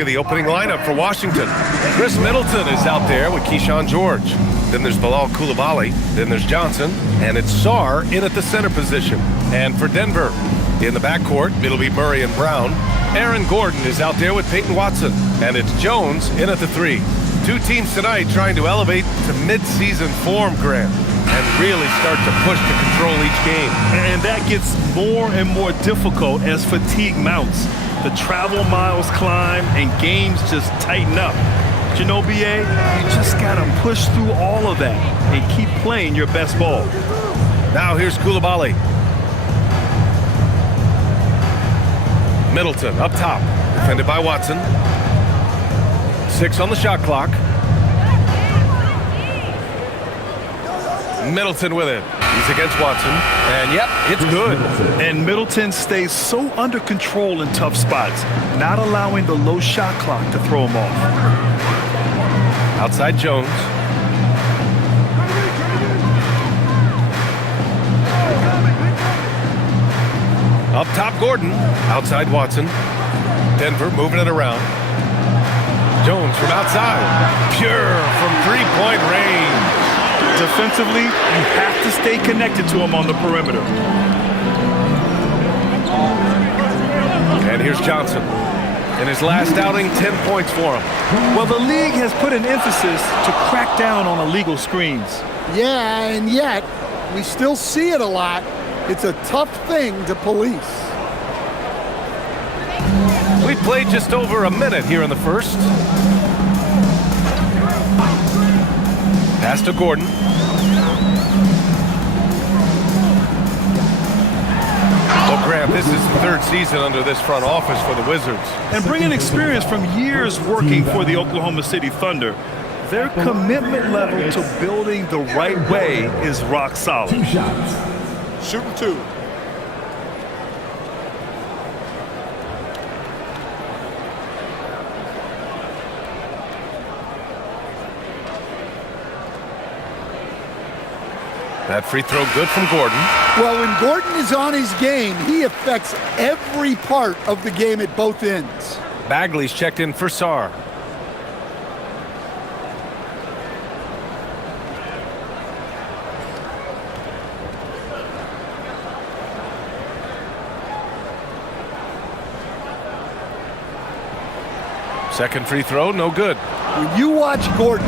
look at the opening lineup for Washington. Chris Middleton is out there with Keyshawn George. Then there's Bilal Coulibaly. Then there's Johnson. And it's Sarr in at the center position. And for Denver, in the backcourt, it'll be Murray and Brown. Aaron Gordon is out there with Peyton Watson. And it's Jones in at the 3. Two teams tonight trying to elevate to mid-season form, Grant, and really start to push to control each game. And that gets more and more difficult as fatigue mounts. The travel miles climb and games just tighten up. But you know, BA, you just got to push through all of that and keep playing your best ball. Now here's Coulibaly. Middleton up top, defended by Watson. 6 on the shot clock. Middleton with it. He's against Watson. And yep, it's good. And Middleton stays so under control in tough spots, not allowing the low shot clock to throw him off. Outside Jones. Up top Gordon. Outside Watson. Denver moving it around. Jones from outside. Pure from three-point range. Defensively, you have to stay connected to him on the perimeter. And here's Johnson. In his last outing, 10 points for him. Well, the league has put an emphasis to crack down on illegal screens. Yeah, and yet, we still see it a lot. It's a tough thing to police. We played just over a minute here in the first. Pass to Gordon. Well, Grant, this is the third season under this front office for the Wizards. And bringing experience from years working for the Oklahoma City Thunder, their commitment level to building the right way is rock solid. 2 shots. Shooting 2. That free throw good from Gordon. Well, when Gordon is on his game, he affects every part of the game at both ends. Bagley's checked in for Sarr. Second free throw, no good. When you watch Gordon,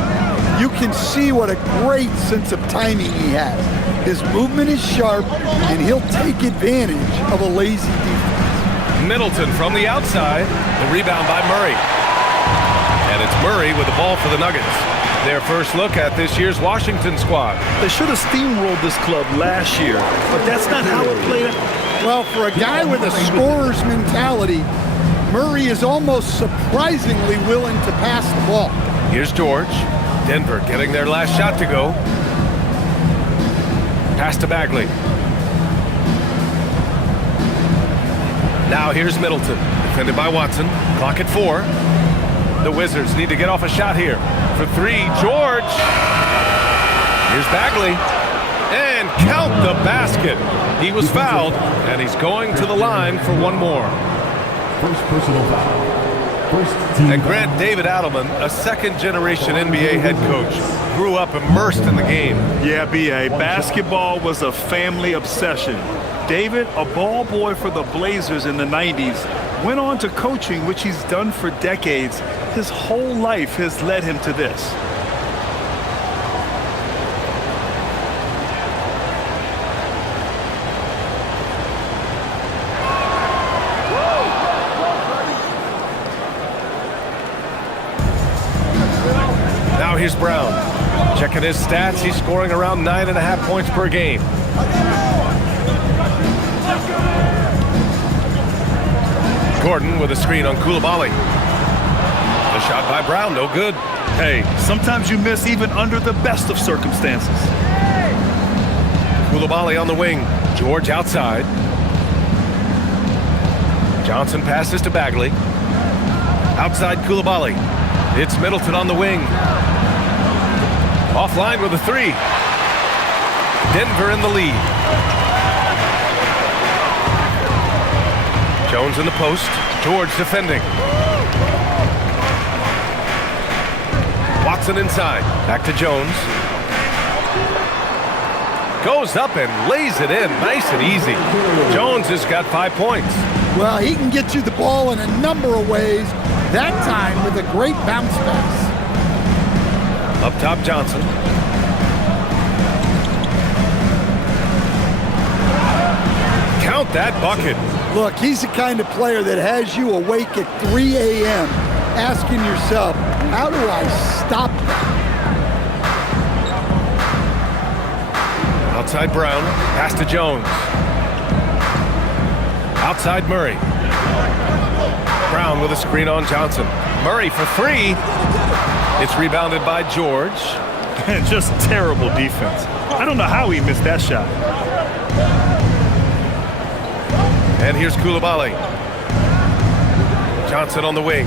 you can see what a great sense of timing he has. His movement is sharp, and he'll take advantage of a lazy defense. Middleton from the outside. The rebound by Murray. And it's Murray with the ball for the Nuggets. Their first look at this year's Washington squad. They should have steamrolled this club last year, but that's not how it played out. Well, for a guy with a scorer's mentality, Murray is almost surprisingly willing to pass the ball. Here's George. Denver getting their last shot to go. Pass to Bagley. Now here's Middleton, defended by Watson. Clock at 4. The Wizards need to get off a shot here. For 3, George. Here's Bagley. And count the basket. He was fouled, and he's going to the line for one more. First personal foul. First team. And Grant, David Adelman, a second-generation NBA head coach, grew up immersed in the game. Yeah, B.A., basketball was a family obsession. David, a ball boy for the Blazers in the 90s, went on to coaching, which he's done for decades. His whole life has led him to this. Now here's Brown. Checking his stats, he's scoring around 9.5 points per game. Gordon with a screen on Coulibaly. The shot by Brown, no good. Hey, sometimes you miss even under the best of circumstances. Coulibaly on the wing. George outside. Johnson passes to Bagley. Outside Coulibaly. It's Middleton on the wing. Offline with a 3. Denver in the lead. Jones in the post. George defending. Watson inside. Back to Jones. Goes up and lays it in. Nice and easy. Jones has got 5 points. Well, he can get you the ball in a number of ways. That time with a great bounce pass. Up top, Johnson. Count that bucket. Look, he's the kind of player that has you awake at 3 a.m. asking yourself, how do I stop that? Outside Brown, pass to Jones. Outside Murray. Brown with a screen on Johnson. Murray for 3. It's rebounded by George. Just terrible defense. I don't know how he missed that shot. And here's Coulibaly. Johnson on the wing.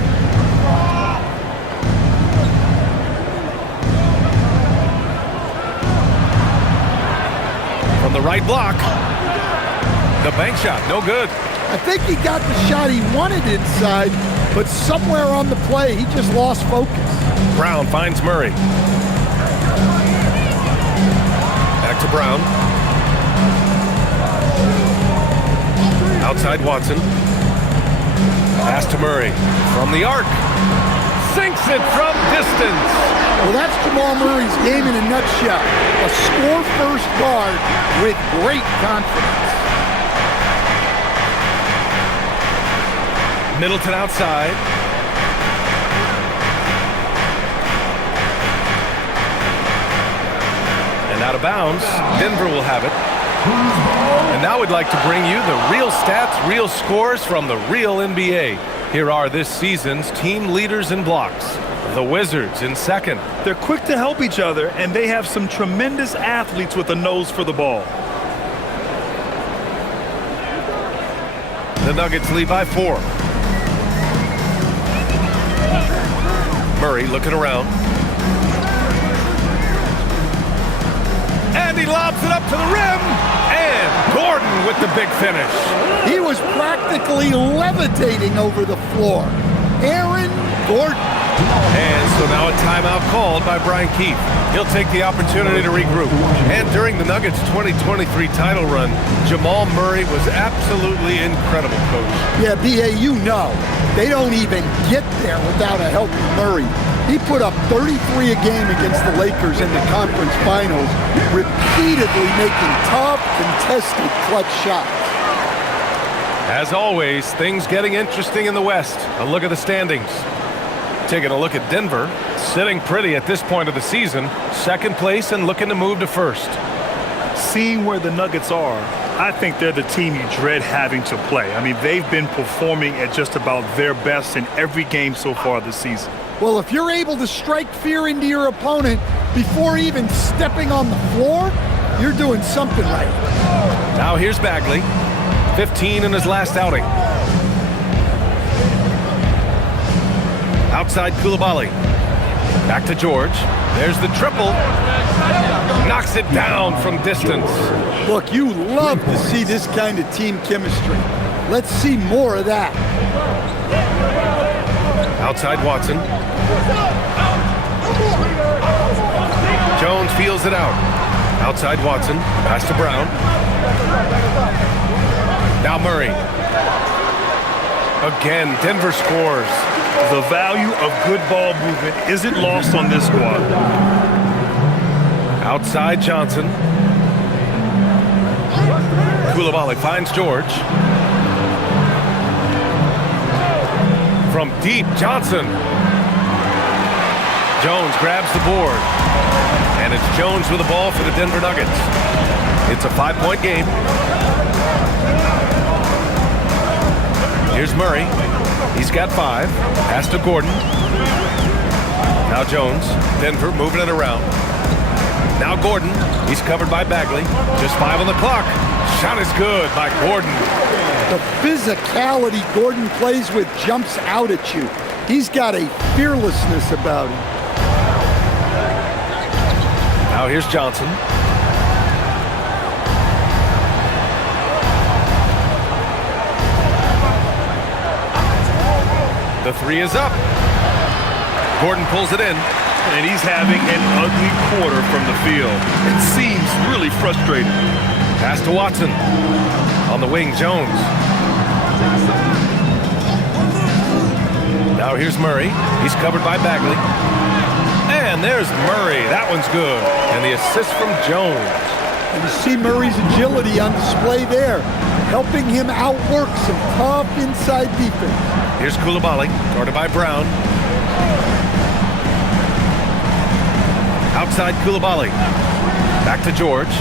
From the right block. The bank shot, no good. I think he got the shot he wanted inside, but somewhere on the play, he just lost focus. Brown finds Murray. Back to Brown. Outside Watson. Pass to Murray. From the arc. Sinks it from distance. Well, that's Jamal Murray's game in a nutshell. A score-first guard with great confidence. Middleton outside. And out of bounds. Denver will have it. And now we'd like to bring you the real stats, real scores from the real NBA. Here are this season's team leaders in blocks. The Wizards in second. They're quick to help each other, and they have some tremendous athletes with a nose for the ball. The Nuggets lead by 4. Murray looking around. And he lobs it up to the rim. And Gordon with the big finish. He was practically levitating over the floor. Aaron Gordon. And so now a timeout called by Brian Keefe. He'll take the opportunity to regroup. And during the Nuggets' 2023 title run, Jamal Murray was absolutely incredible, Coach. Yeah, B.A., you know, they don't even get there without a healthy Murray. He put up 33 a game against the Lakers in the conference finals, repeatedly making tough, contested, clutch shots. As always, things getting interesting in the West. A look at the standings. Taking a look at Denver, sitting pretty at this point of the season, second place and looking to move to first. Seeing where the Nuggets are, I think they're the team you dread having to play. I mean, they've been performing at just about their best in every game so far this season. Well, if you're able to strike fear into your opponent before even stepping on the floor, you're doing something right. Now here's Bagley, 15 in his last outing. Outside Coulibaly. Back to George. There's the triple. Knocks it down from distance. Look, you love to see this kind of team chemistry. Let's see more of that. Outside Watson. Jones feels it out. Outside Watson. Pass to Brown. Now Murray. Again, Denver scores. The value of good ball movement isn't lost on this squad. Outside Johnson. Coulibaly finds George. From deep, Johnson. Jones grabs the board. And it's Jones with the ball for the Denver Nuggets. It's a 5-point game. Here's Murray. He's got 5. Pass to Gordon. Now Jones. Denver moving it around. Now Gordon. He's covered by Bagley. Just 5 on the clock. Shot is good by Gordon. The physicality Gordon plays with jumps out at you. He's got a fearlessness about him. Now here's Johnson. The 3 is up. Gordon pulls it in. And he's having an ugly quarter from the field. It seems really frustrating. Pass to Watson. On the wing, Jones. Now here's Murray. He's covered by Bagley. And there's Murray. That one's good. And the assist from Jones. And you see Murray's agility on display there, helping him outwork some tough inside defense. Here's Coulibaly, guarded by Brown. Outside Coulibaly. Back to George.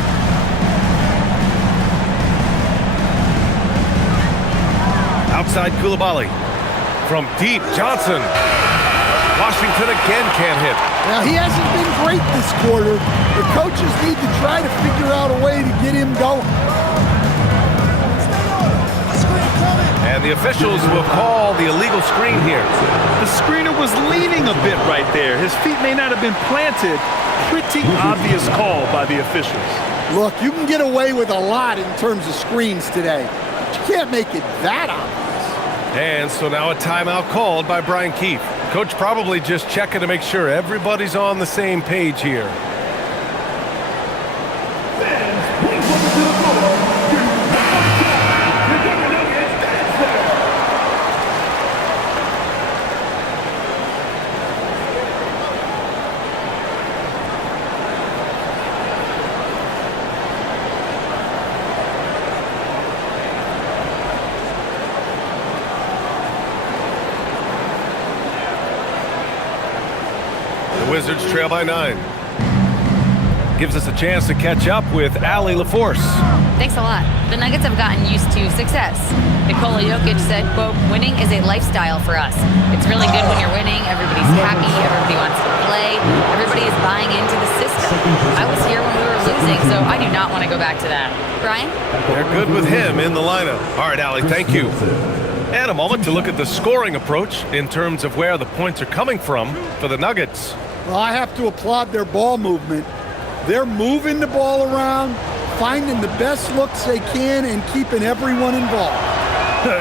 Outside Coulibaly. From deep, Johnson. Washington again can't hit. Now, he hasn't been great this quarter. The coaches need to try to figure out a way to get him going. And the officials will call the illegal screen here. The screener was leaning a bit right there. His feet may not have been planted. Pretty obvious call by the officials. Look, you can get away with a lot in terms of screens today, but you can't make it that obvious. And so now a timeout called by Brian Keefe. Coach probably just checking to make sure everybody's on the same page here. Wizards trail by 9. Gives us a chance to catch up with Allie LaForce. Thanks a lot. The Nuggets have gotten used to success. Nikola Jokic said, quote, winning is a lifestyle for us. It's really good when you're winning. Everybody's happy. Everybody wants to play. Everybody is buying into the system. I was here when we were losing, so I do not want to go back to that. Brian? They're good with him in the lineup. All right, Allie, thank you. And a moment to look at the scoring approach in terms of where the points are coming from for the Nuggets. Well, I have to applaud their ball movement. They're moving the ball around, finding the best looks they can, and keeping everyone involved.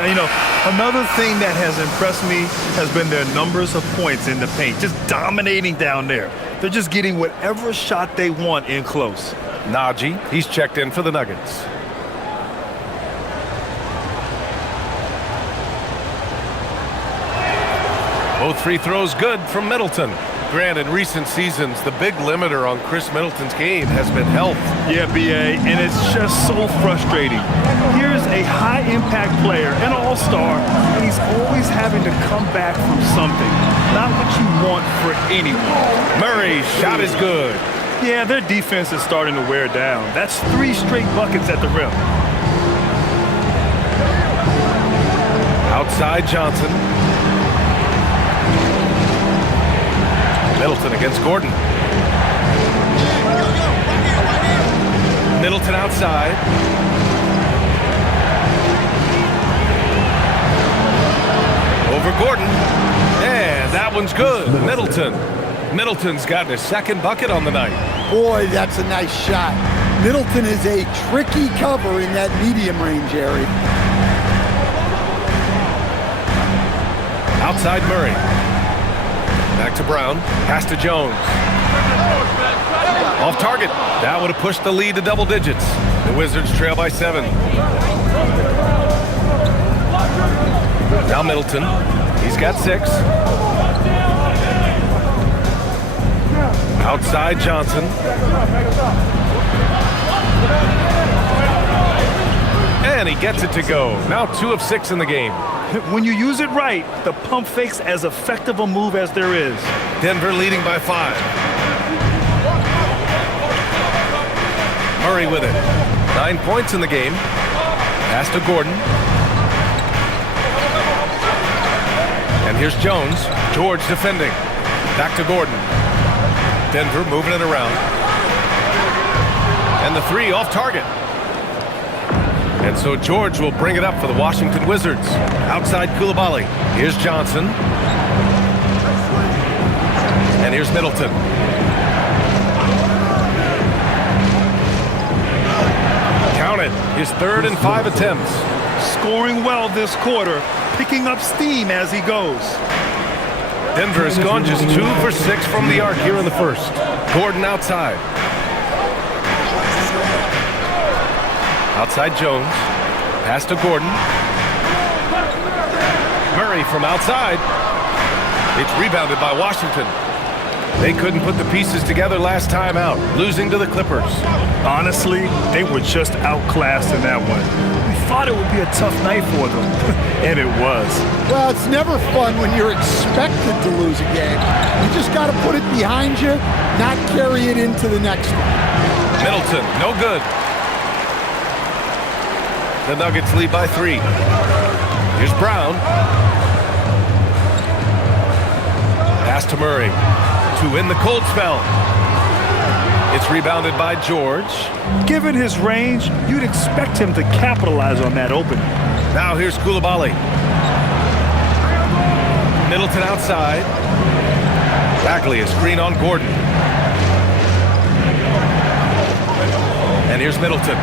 You know, another thing that has impressed me has been their numbers of points in the paint, just dominating down there. They're just getting whatever shot they want in close. Najee, he's checked in for the Nuggets. Both free throws good from Middleton. Granted, in recent seasons, the big limiter on Chris Middleton's game has been health. Yeah, BA, and it's just so frustrating. Here's a high-impact player, an all-star, and he's always having to come back from something. Not what you want for anyone. Murray's shot is good. Yeah, their defense is starting to wear down. That's 3 straight buckets at the rim. Outside Johnson. Middleton against Gordon. Middleton outside. Over Gordon. And that one's good. Middleton's gotten his second bucket on the night. Boy, that's a nice shot. Middleton is a tricky cover in that medium range area. Outside Murray. Back to Brown. Pass to Jones. Off target. That would have pushed the lead to double digits. The Wizards trail by 7. Now Middleton. He's got 6. Outside Johnson. And he gets it to go. Now 2 of 6 in the game. When you use it right, the pump fake's as effective a move as there is. Denver leading by 5. Murray with it. 9 points in the game. Pass to Gordon. And here's Jones. George defending. Back to Gordon. Denver moving it around. And the 3 off target. And so George will bring it up for the Washington Wizards. Outside Coulibaly. Here's Johnson. And here's Middleton. Count it. His 3rd and 5 attempts. Scoring well this quarter, picking up steam as he goes. Denver has gone just 2 for 6 from the arc here in the first. Gordon outside. Outside Jones. Pass to Gordon. Murray from outside. It's rebounded by Washington. They couldn't put the pieces together last time out, losing to the Clippers. Honestly, they were just outclassed in that one. We thought it would be a tough night for them, and it was. Well, it's never fun when you're expected to lose a game. You just got to put it behind you, not carry it into the next one. Middleton, no good. The Nuggets lead by 3. Here's Brown. Pass to Murray to win the cold spell. It's rebounded by George. Given his range, you'd expect him to capitalize on that opening. Now here's Koulibaly. Middleton outside. Bagley a screen on Gordon. And here's Middleton.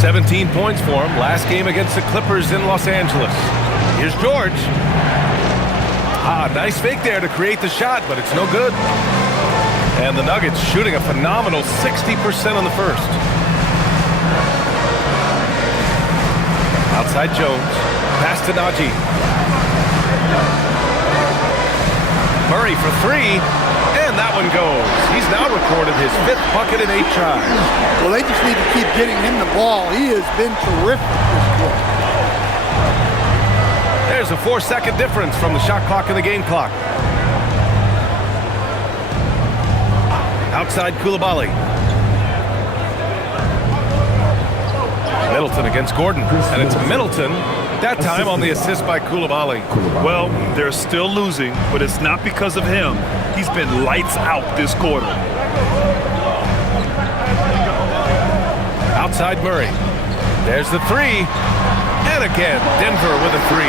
17 points for him last game against the Clippers in Los Angeles. Here's George. Nice fake there to create the shot, but it's no good. And the Nuggets shooting a phenomenal 60% on the first. Outside Jones. Pass to Najee. Murray for 3. And that one goes. He's now recorded his 5th bucket in 8 tries. Well, they just need to keep getting him the ball. He has been terrific this quarter. There's a 4-second difference from the shot clock and the game clock. Outside Koulibaly. Middleton against Gordon. And it's Middleton, that time on the assist by Koulibaly. Well, they're still losing, but it's not because of him. He's been lights out this quarter. Outside Murray. There's the 3. And again, Denver with a 3.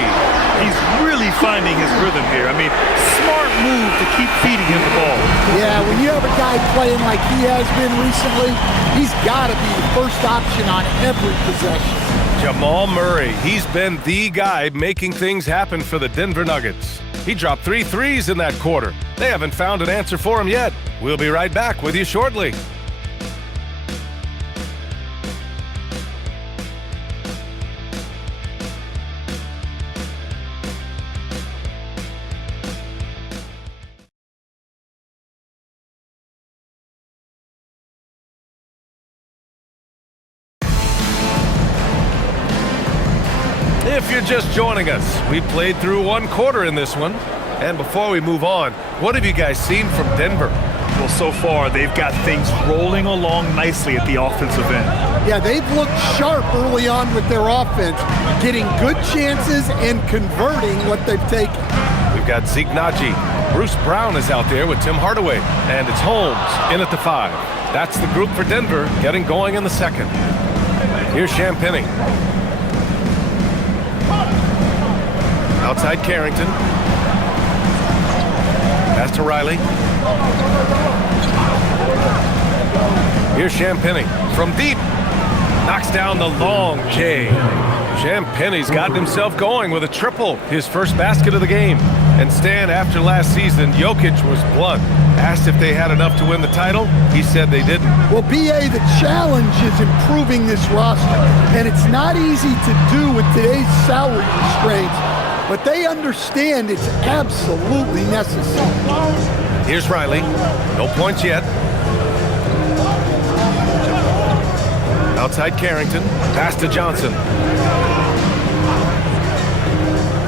He's really finding his rhythm here. I mean, smart move to keep feeding him the ball. Yeah, when you have a guy playing like he has been recently, he's got to be the first option on every possession. Jamal Murray, he's been the guy making things happen for the Denver Nuggets. He dropped 3 threes in that quarter. They haven't found an answer for him yet. We'll be right back with you shortly. If you're just joining us, we played through 1 quarter in this one. And before we move on, what have you guys seen from Denver? Well, so far, they've got things rolling along nicely at the offensive end. Yeah, they've looked sharp early on with their offense, getting good chances and converting what they've taken. We've got Zeke Naji. Bruce Brown is out there with Tim Hardaway. And it's Holmes in at the 5. That's the group for Denver getting going in the second. Here's Champagny. Outside Carrington. Pass to Riley. Here's Champagny from deep. Knocks down the long J. Champagny's gotten himself going with a triple, his first basket of the game. And Stan, after last season, Jokic was blunt. Asked if they had enough to win the title. He said they didn't. Well, BA, the challenge is improving this roster. And it's not easy to do with today's salary restraints. But they understand it's absolutely necessary. Here's Riley. No points yet. Outside Carrington. Pass to Johnson.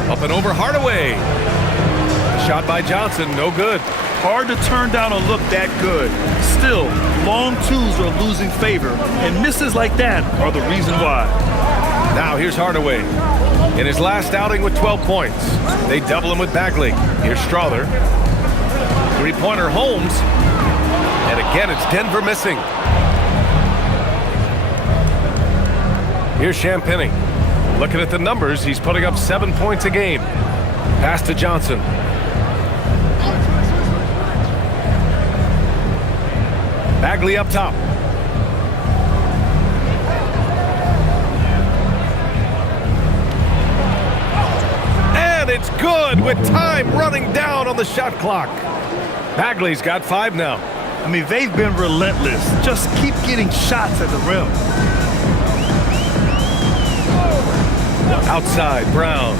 Up and over Hardaway. Shot by Johnson. No good. Hard to turn down a look that good. Still, long twos are losing favor. And misses like that are the reason why. Now here's Hardaway. In his last outing with 12 points. They double him with Bagley. Here's Strother. 3-pointer Holmes. And again, it's Denver missing. Here's Champagny. Looking at the numbers, he's putting up 7 points a game. Pass to Johnson. Bagley up top. It's good with time running down on the shot clock. Bagley's got 5 now. I mean, they've been relentless. Just keep getting shots at the rim. Outside, Brown.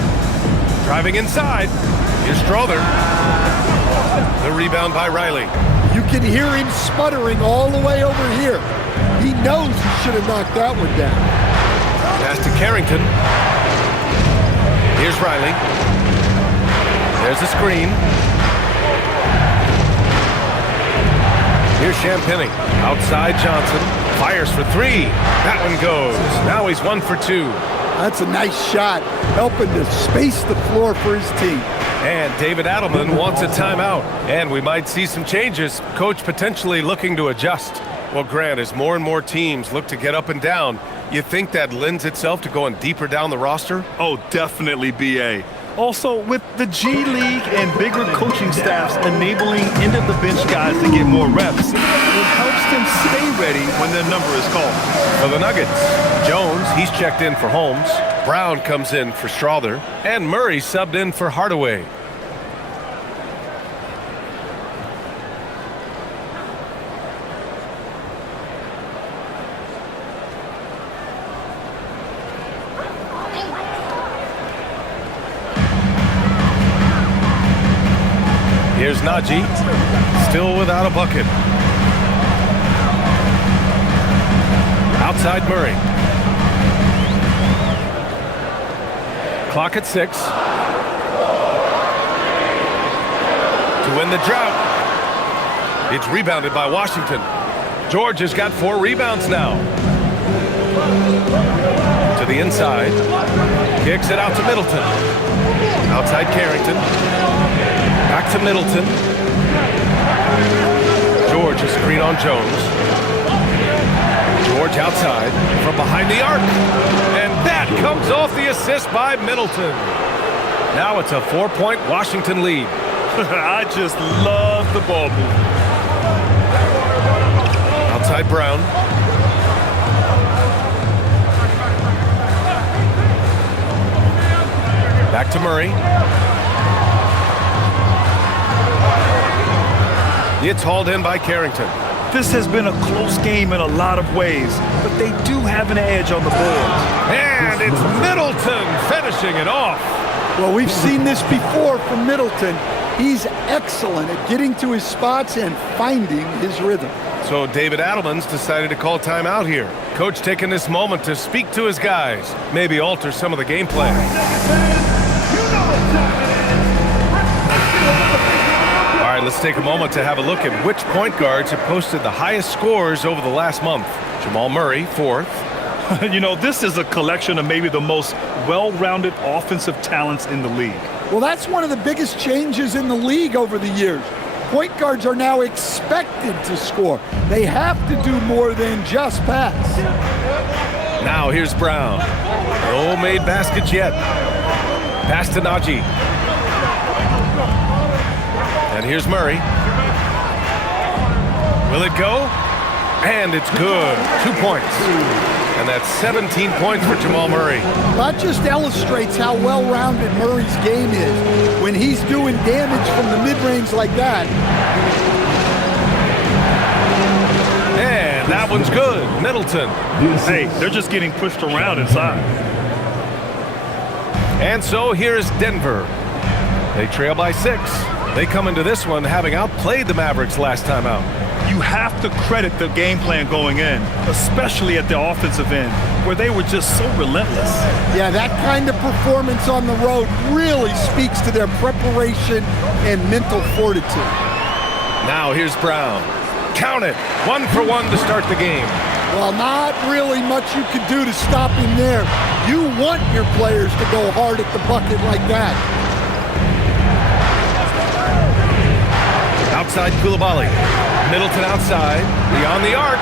Driving inside. Here's Strother. The rebound by Riley. You can hear him sputtering all the way over here. He knows he should have knocked that one down. Pass to Carrington. Here's Riley. There's the screen. Here's Champagnie. Outside Johnson. Fires for 3. That one goes. Now he's 1 for 2. That's a nice shot, helping to space the floor for his team. And David Adelman wants a timeout. And we might see some changes. Coach potentially looking to adjust. Well, Grant, as more and more teams look to get up and down, you think that lends itself to going deeper down the roster? Oh, definitely, BA. Also, with the G League and bigger coaching staffs enabling end-of-the-bench guys to get more reps, it helps them stay ready when their number is called. For the Nuggets, Jones, he's checked in for Holmes. Brown comes in for Strother. And Murray subbed in for Hardaway. Here's Najee, still without a bucket. Outside Murray. Clock at 6. To win the drought. It's rebounded by Washington. George has got 4 rebounds now. To the inside. Kicks it out to Middleton. Outside Carrington. Back to Middleton. George, a screen on Jones. George outside from behind the arc. And that comes off the assist by Middleton. Now it's a 4-point Washington lead. I just love the ball movement. Outside Brown. Back to Murray. It's hauled in by Carrington. This has been a close game in a lot of ways, but they do have an edge on the boards. And it's Middleton finishing it off. Well, we've seen this before from Middleton. He's excellent at getting to his spots and finding his rhythm. So David Adelman's decided to call timeout here. Coach taking this moment to speak to his guys, maybe alter some of the game plan. All right, let's take a moment to have a look at which point guards have posted the highest scores over the last month. Jamal Murray, 4th. You know, this is a collection of maybe the most well-rounded offensive talents in the league. Well, that's one of the biggest changes in the league over the years. Point guards are now expected to score. They have to do more than just pass. Now here's Brown. No made baskets yet. Pass to Najee. And here's Murray. Will it go? And it's good. 2 points. And that's 17 points for Jamal Murray. That just illustrates how well-rounded Murray's game is when he's doing damage from the mid-range like that. And that one's good. Middleton. Hey, they're just getting pushed around inside. And so here's Denver. They trail by 6. They come into this one having outplayed the Mavericks last time out. You have to credit the game plan going in, especially at the offensive end, where they were just so relentless. Yeah, that kind of performance on the road really speaks to their preparation and mental fortitude. Now here's Brown. Count it. 1 for 1 to start the game. Well, not really much you could do to stop him there. You want your players to go hard at the bucket like that. Outside Koulibaly. Middleton outside. Beyond the arc.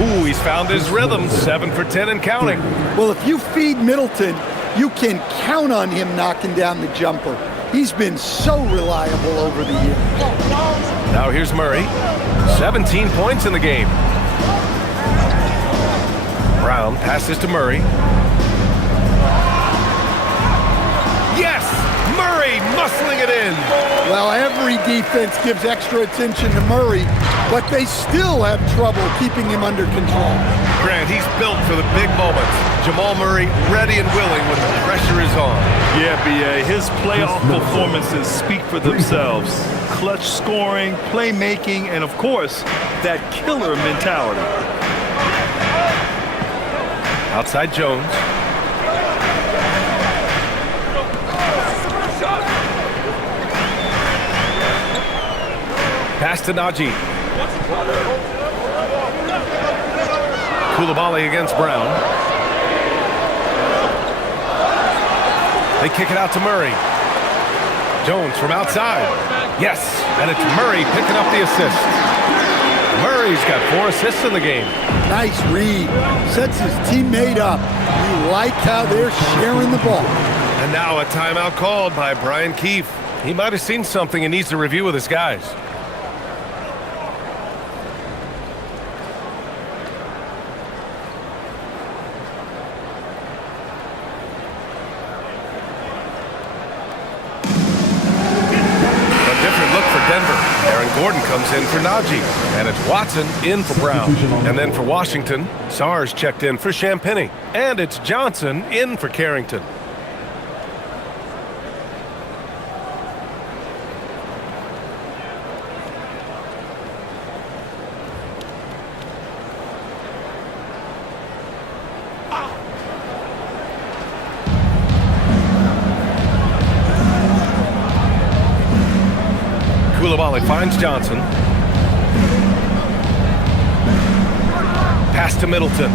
Ooh, he's found his rhythm. 7 for 10 and counting. Well, if you feed Middleton, you can count on him knocking down the jumper. He's been so reliable over the years. Now here's Murray. 17 points in the game. Brown passes to Murray. Yes! Murray muscling it in. Well, every defense gives extra attention to Murray, but they still have trouble keeping him under control. Grant, he's built for the big moments. Jamal Murray ready and willing when the pressure is on. Yeah, B.A., his playoff performances speak for themselves. Clutch scoring, playmaking, and, of course, that killer mentality. Outside Jones. Pass to Najee. Coulibaly against Brown. They kick it out to Murray. Jones from outside. Yes, and it's Murray picking up the assist. Murray's got 4 assists in the game. Nice read. Sets his teammate up. You like how they're sharing the ball. And now a timeout called by Brian Keefe. He might have seen something and needs to review with his guys. Gordon comes in for Najee, and it's Watson in for Brown. And then for Washington, Sars checked in for Champagny, and it's Johnson in for Carrington. Coulibaly finds Johnson. Pass to Middleton.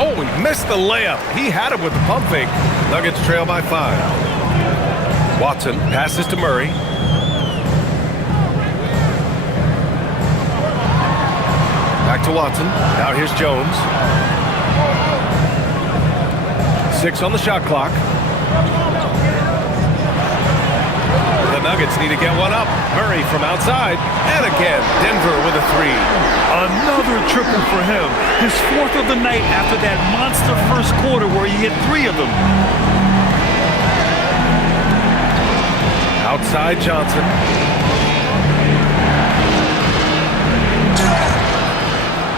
Oh, he missed the layup. He had it with the pump fake. Nuggets trail by 5. Watson passes to Murray. Back to Watson. Now here's Jones. 6 on the shot clock. The Nuggets need to get one up. Murray from outside. And again, Denver with a 3. Another triple for him. His 4th of the night after that monster first quarter where he hit 3 of them. Outside Johnson.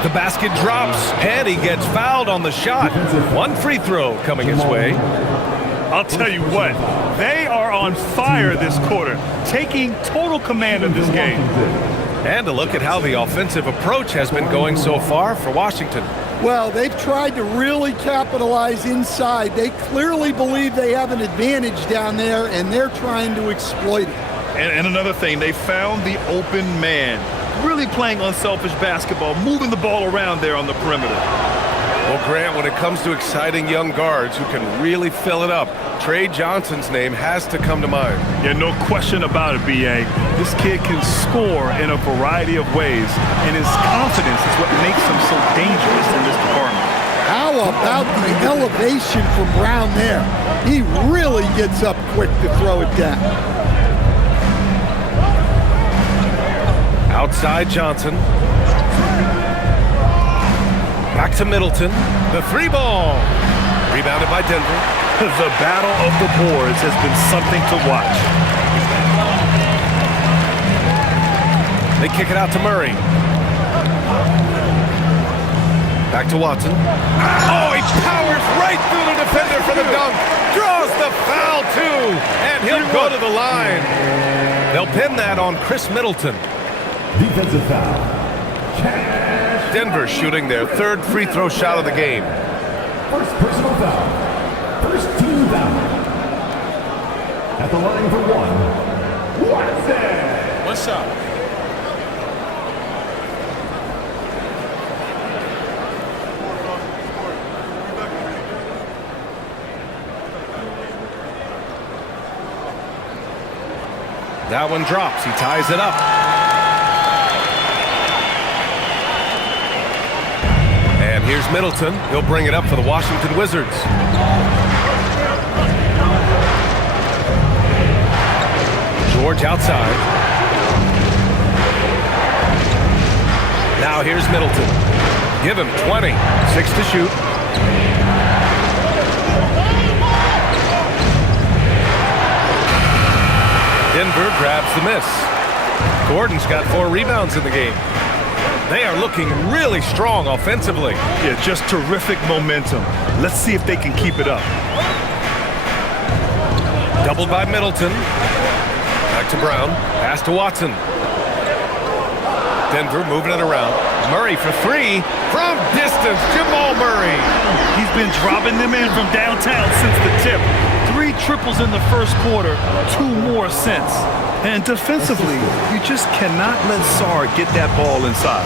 The basket drops, and he gets fouled on the shot. 1 free throw coming his way. I'll tell you what, they are on fire this quarter, taking total command of this game. And a look at how the offensive approach has been going so far for Washington. Well, they've tried to really capitalize inside. They clearly believe they have an advantage down there, and they're trying to exploit it. And another thing, they found the open man. Really playing unselfish basketball, moving the ball around there on the perimeter. Well, Grant, when it comes to exciting young guards who can really fill it up, Trey Johnson's name has to come to mind. Yeah, no question about it, B.A. This kid can score in a variety of ways, and his confidence is what makes him so dangerous in this department. How about the elevation from Brown there? He really gets up quick to throw it down. Outside Johnson. Back to Middleton. The 3 ball. Rebounded by Denver. The battle of the boards has been something to watch. They kick it out to Murray. Back to Watson. Oh, he powers right through the defender for the dunk. Draws the foul, too. And he'll go to the line. They'll pin that on Chris Middleton. Defensive foul. Denver shooting their 3rd free throw shot of the game. First personal foul. First team foul. At the line for 1. Watson. What's up? That one drops. He ties it up. And here's Middleton. He'll bring it up for the Washington Wizards. George outside. Now here's Middleton. Give him 20. 6 to shoot. Denver grabs the miss. Gordon's got 4 rebounds in the game. They are looking really strong offensively. Yeah, just terrific momentum. Let's see if they can keep it up. Doubled by Middleton. Back to Brown. Pass to Watson. Denver moving it around. Murray for 3 from distance. Jamal Murray. He's been dropping them in from downtown since the tip. 3 triples in the first quarter, 2 more since. And defensively, you just cannot let Sarr get that ball inside.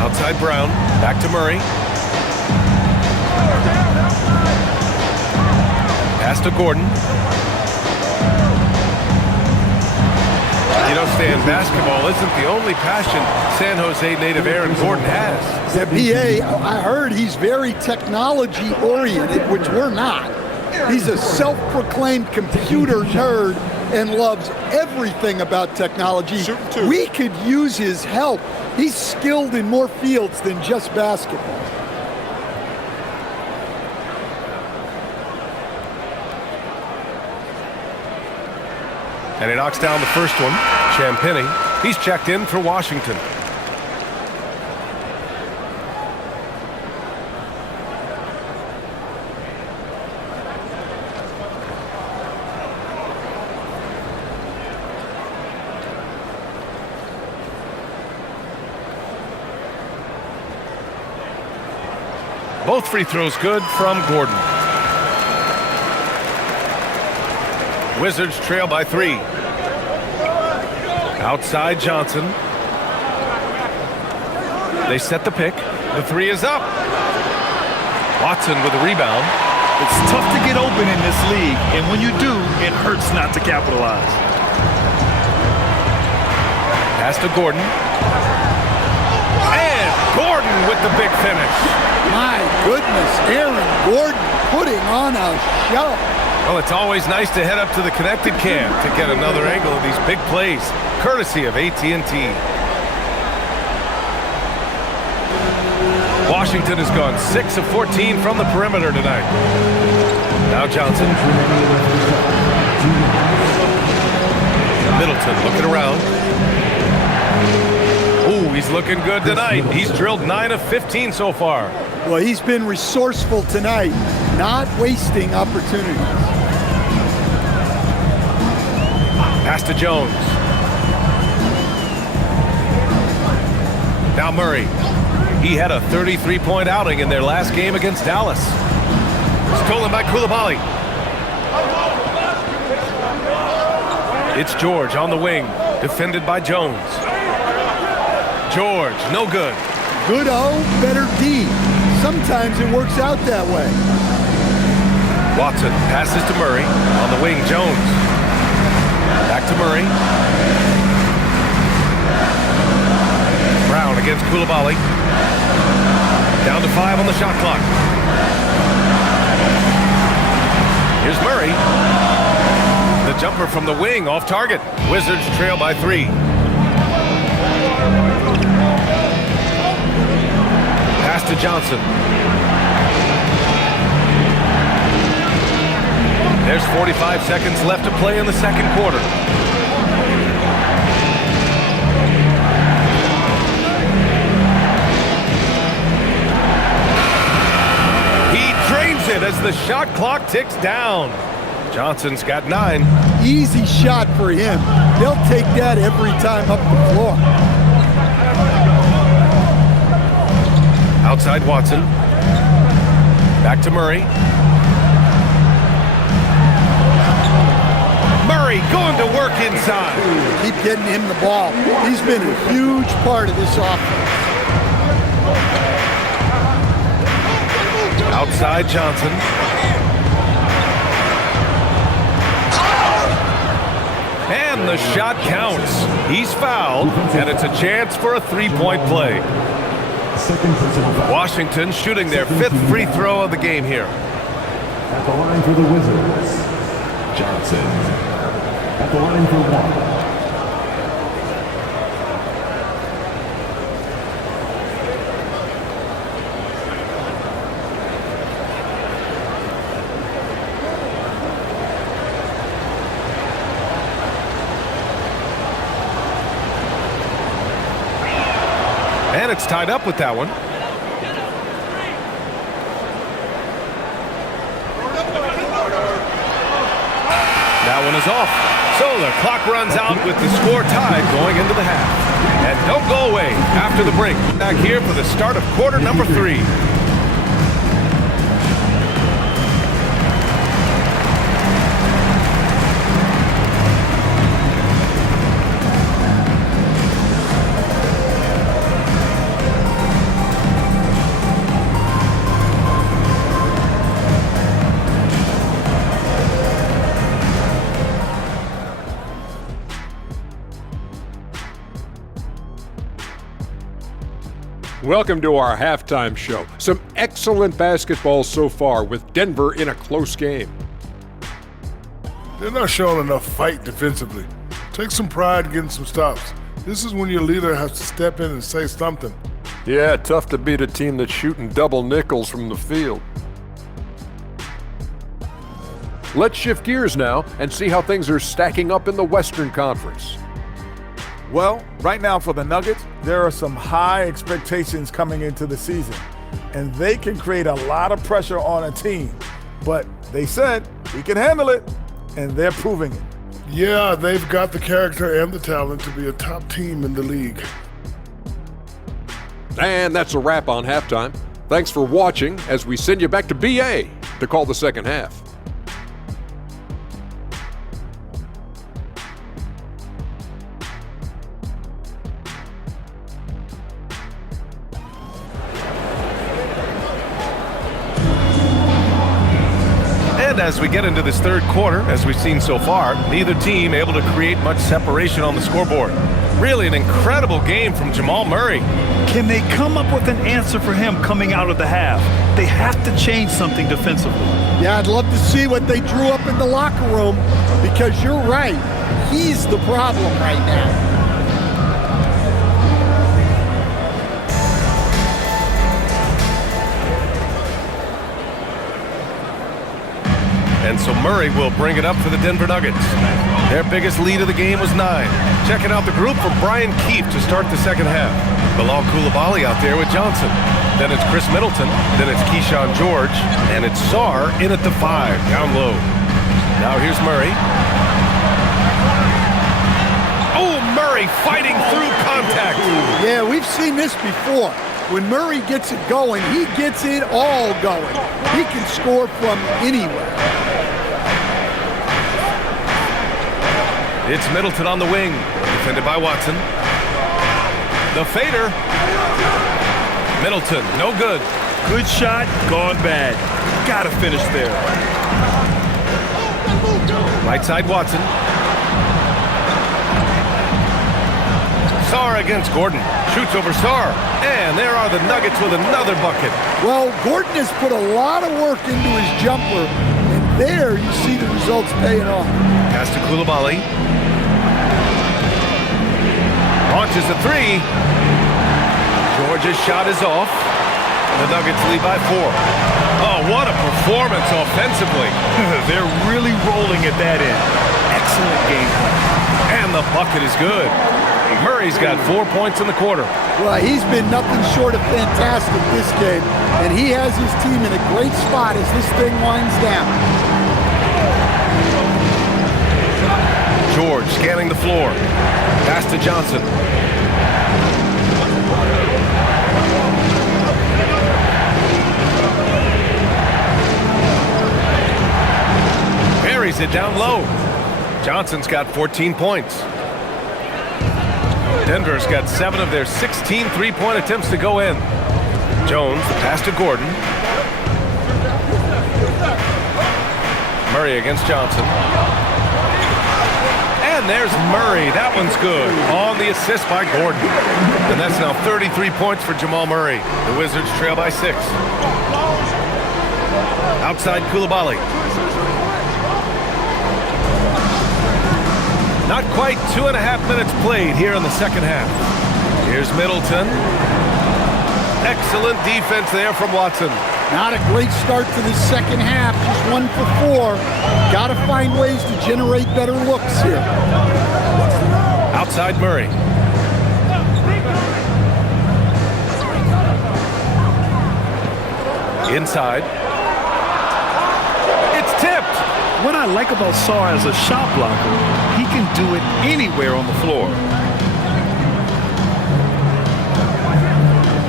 Outside Brown. Back to Murray. Pass to Gordon. You know, Stan, basketball isn't the only passion San Jose native Aaron Gordon has. The BA, I heard he's very technology-oriented, which we're not. He's a self-proclaimed computer nerd and loves everything about technology. We could use his help. He's skilled in more fields than just basketball. And he knocks down the first one. Champagny. He's checked in for Washington. Both free throws good from Gordon. Wizards trail by 3. Outside Johnson. They set the pick. The 3 is up. Watson with a rebound. It's tough to get open in this league, and when you do, it hurts not to capitalize. Pass to Gordon. And Gordon with the big finish. My goodness, Aaron Gordon putting on a show. Well, it's always nice to head up to the Connected Cam to get another angle of these big plays, courtesy of AT&T. Washington has gone 6 of 14 from the perimeter tonight. Now Johnson. Middleton looking around. Ooh, he's looking good tonight. He's drilled 9 of 15 so far. Well, he's been resourceful tonight, not wasting opportunities. Pass to Jones. Now Murray. He had a 33-point outing in their last game against Dallas. Stolen by Coulibaly. It's George on the wing, defended by Jones. George, no good. Good O, better D. Sometimes it works out that way. Watson passes to Murray. On the wing, Jones. Back to Murray. Brown against Coulibaly. Down to 5 on the shot clock. Here's Murray. The jumper from the wing off target. Wizards trail by 3. Pass to Johnson. There's 45 seconds left to play in the second quarter. He drains it as the shot clock ticks down. Johnson's got 9. Easy shot for him. They'll take that every time up the floor. Outside Watson. Back to Murray. Murray going to work inside. Keep getting him the ball. He's been a huge part of this offense. Outside Johnson. And the shot counts. He's fouled, and it's a chance for a 3-point play. Washington shooting their 5th free throw of the game here. At the line for the Wizards, Johnson. At the line for 1. And it's tied up with that one. That one is off. So the clock runs out with the score tied going into the half. And don't go away after the break. Back here for the start of quarter number 3. Welcome to our halftime show. Some excellent basketball so far with Denver in a close game. They're not showing enough fight defensively. Take some pride in getting some stops. This is when your leader has to step in and say something. Yeah, tough to beat a team that's shooting double nickels from the field. Let's shift gears now and see how things are stacking up in the Western Conference. Well, right now for the Nuggets, there are some high expectations coming into the season, and they can create a lot of pressure on a team. But they said we can handle it, and they're proving it. Yeah, they've got the character and the talent to be a top team in the league. And that's a wrap on halftime. Thanks for watching as we send you back to BA to call the second half. As we get into this third quarter, as we've seen so far, neither team able to create much separation on the scoreboard. Really an incredible game from Jamal Murray. Can they come up with an answer for him coming out of the half? They have to change something defensively. Yeah, I'd love to see what they drew up in the locker room, because you're right. He's the problem right now. And so Murray will bring it up for the Denver Nuggets. Their biggest lead of the game was 9. Checking out the group for Brian Keefe to start the second half. Bilal Coulibaly out there with Johnson. Then it's Chris Middleton. Then it's Keyshawn George. And it's Sarr in at the 5, down low. Now here's Murray. Oh, Murray fighting through contact. Yeah, we've seen this before. When Murray gets it going, he gets it all going. He can score from anywhere. It's Middleton on the wing, defended by Watson. The fader. Middleton, no good. Good shot, gone bad. Gotta finish there. Right side Watson. Sarr against Gordon. Shoots over Sarr. And there are the Nuggets with another bucket. Well, Gordon has put a lot of work into his jumper, and there you see the results paying off. Pass to Coulibaly. Launches a 3. George's shot is off. The Nuggets lead by 4. Oh, what a performance offensively. They're really rolling at that end. Excellent game plan. And the bucket is good. Murray's got 4 points in the quarter. Well, he's been nothing short of fantastic this game, and he has his team in a great spot as this thing winds down. George scanning the floor. Pass to Johnson. Buries it down low. Johnson's got 14 points. Denver's got 7 of their 16 three-point attempts to go in. Jones, the pass to Gordon. Murray against Johnson. And there's Murray. That one's good. On the assist by Gordon. And that's now 33 points for Jamal Murray. The Wizards trail by 6. Outside Coulibaly. Not quite 2.5 minutes played here in the second half. Here's Middleton. Excellent defense there from Watson. Not a great start to the second half, just 1 for 4. Got to find ways to generate better looks here. Outside Murray. Inside. It's tipped. What I like about Sarr as a shot blocker, he can do it anywhere on the floor.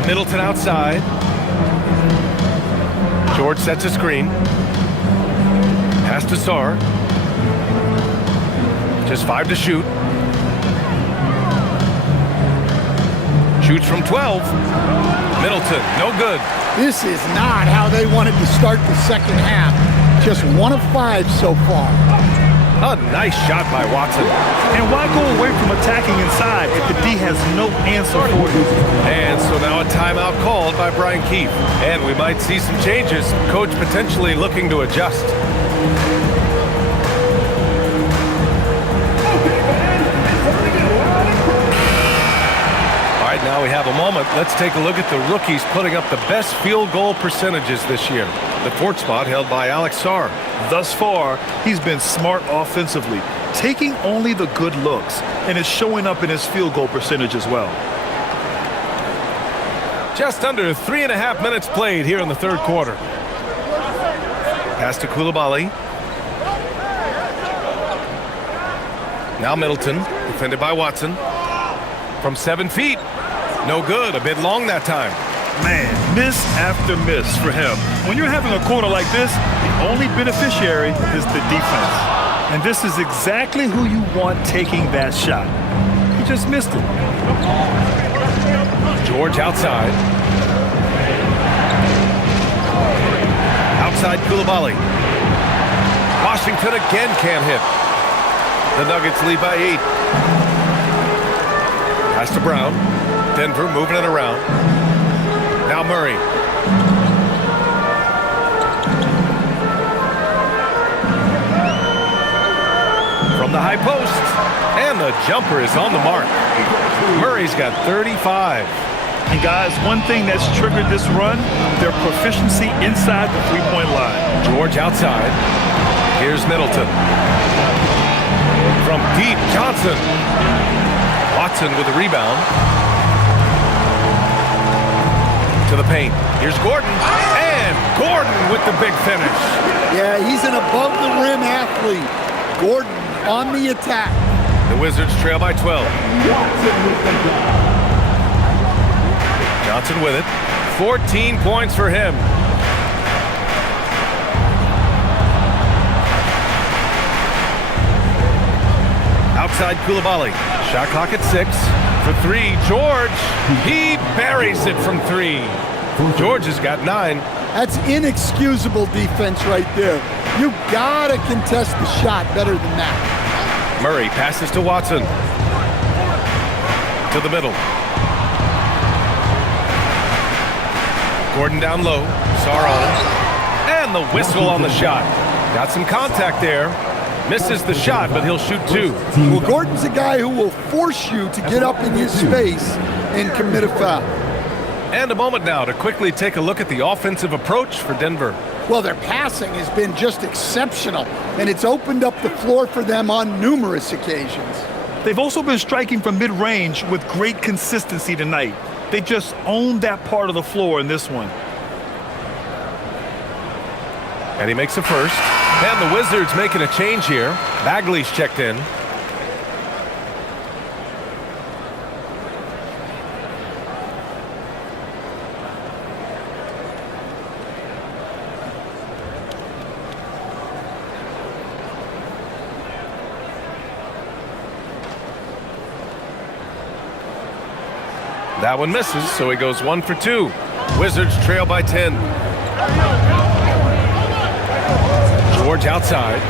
Middleton outside. George sets a screen. Pass to Sarr. Just 5 to shoot. Shoots from 12. Middleton, no good. This is not how they wanted to start the second half. Just 1 of 5 so far. A nice shot by Watson. And why go away from attacking inside if the D has no answer for you? And so now a timeout called by Brian Keefe. And we might see some changes. Coach potentially looking to adjust. All right, now we have a moment. Let's take a look at the rookies putting up the best field goal percentages this year. The 4th spot held by Alex Sarr. Thus far, he's been smart offensively, taking only the good looks, and is showing up in his field goal percentage as well. Just under 3.5 minutes played here in the 3rd quarter. Pass to Coulibaly. Now Middleton, defended by Watson. From 7 feet. No good, a bit long that time. Man, miss after miss for him. When you're having a quarter like this, the only beneficiary is the defense. And this is exactly who you want taking that shot. He just missed it. George outside. Outside Coulibaly. Washington again can't hit. The Nuggets lead by 8. Pass to Brown. Denver moving it around. Now Murray. From the high post. And the jumper is on the mark. Murray's got 35. And guys, one thing that's triggered this run, their proficiency inside the three-point line. George outside. Here's Middleton. From deep, Johnson. Watson with the rebound. To the paint. Here's Gordon. And Gordon with the big finish. Yeah, he's an above-the-rim athlete. Gordon on the attack. The Wizards trail by 12. Johnson with it. 14 points for him. Outside Coulibaly. Shot clock at 6. For 3, George. He buries it from 3. George has got 9. That's inexcusable defense right there. You gotta contest the shot better than that. Murray passes to Watson. To the middle. Gordon down low. Sarr on him. And the whistle on the shot. Got some contact there. Misses the shot, but he'll shoot 2. Well, Gordon's a guy who will force you to get up in his space and commit a foul. And a moment now to quickly take a look at the offensive approach for Denver. Well, their passing has been just exceptional, and it's opened up the floor for them on numerous occasions. They've also been striking from mid-range with great consistency tonight. They just owned that part of the floor in this one. And he makes a first. And the Wizards making a change here. Bagley's checked in. That one misses, so he goes 1 for 2. Wizards trail by 10. George outside.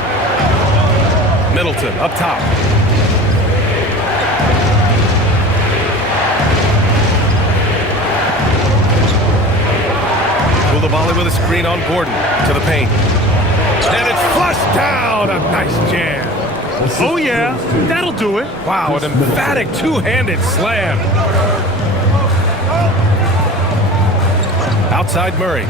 Middleton up top. Coulibaly with a screen on Gordon to the paint. And it's flushed down. A nice jam. Oh, yeah. That'll do it. Wow, an emphatic two-handed slam. Outside Murray.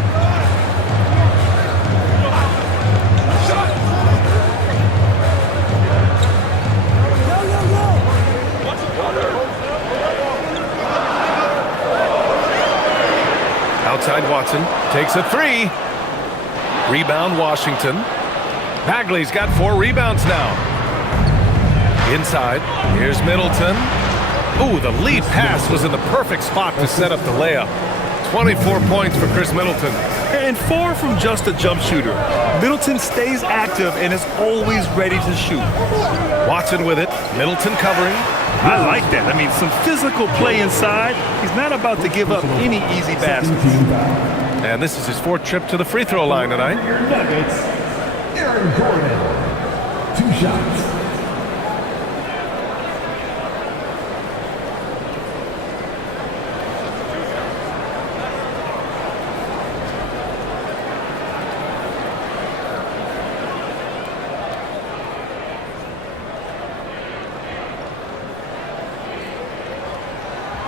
Outside Watson takes a three. Rebound Washington. Bagley's got 4 rebounds now. Inside, here's Middleton. Ooh, the lead pass was in the perfect spot to set up the layup. 24 points for Chris Middleton. And far from just a jump shooter, Middleton stays active and is always ready to shoot. Watson with it. Middleton covering. I like that. I mean, some physical play inside. He's not about to give up any easy baskets. And this is his 4th trip to the free throw line tonight. Nuggets, Aaron Gordon. 2 shots.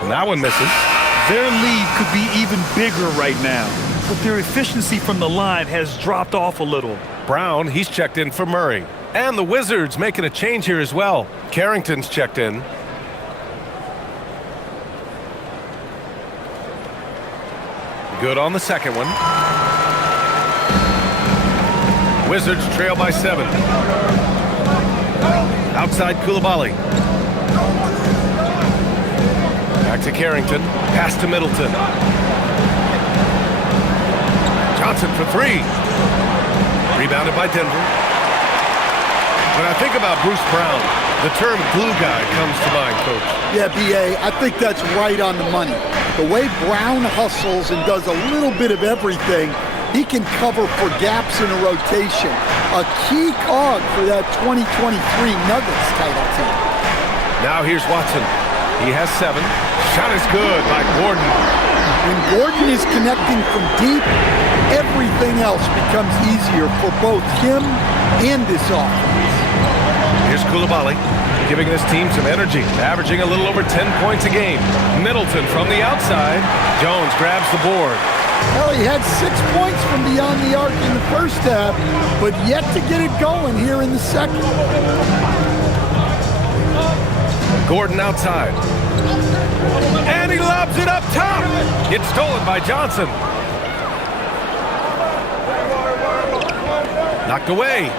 And that one misses. Their lead could be even bigger right now, but their efficiency from the line has dropped off a little. Brown, he's checked in for Murray. And the Wizards making a change here as well. Carrington's checked in. Good on the second one. Wizards trail by 7. Outside Coulibaly. Back to Carrington. Pass to Middleton. Johnson for 3. Rebounded by Denver. When I think about Bruce Brown, the term glue guy comes to mind, Coach. Yeah, B.A., I think that's right on the money. The way Brown hustles and does a little bit of everything, he can cover for gaps in a rotation. A key cog for that 2023 Nuggets title team. Now here's Watson. He has 7. Shot is good by Gordon. When Gordon is connecting from deep, everything else becomes easier for both him and this offense. Here's Coulibaly, giving this team some energy, averaging a little over 10 points a game. Middleton from the outside. Jones grabs the board. Well, he had 6 points from beyond the arc in the first half, but yet to get it going here in the second. Gordon outside. And he lobs it up top. It's stolen by Johnson. Knocked away.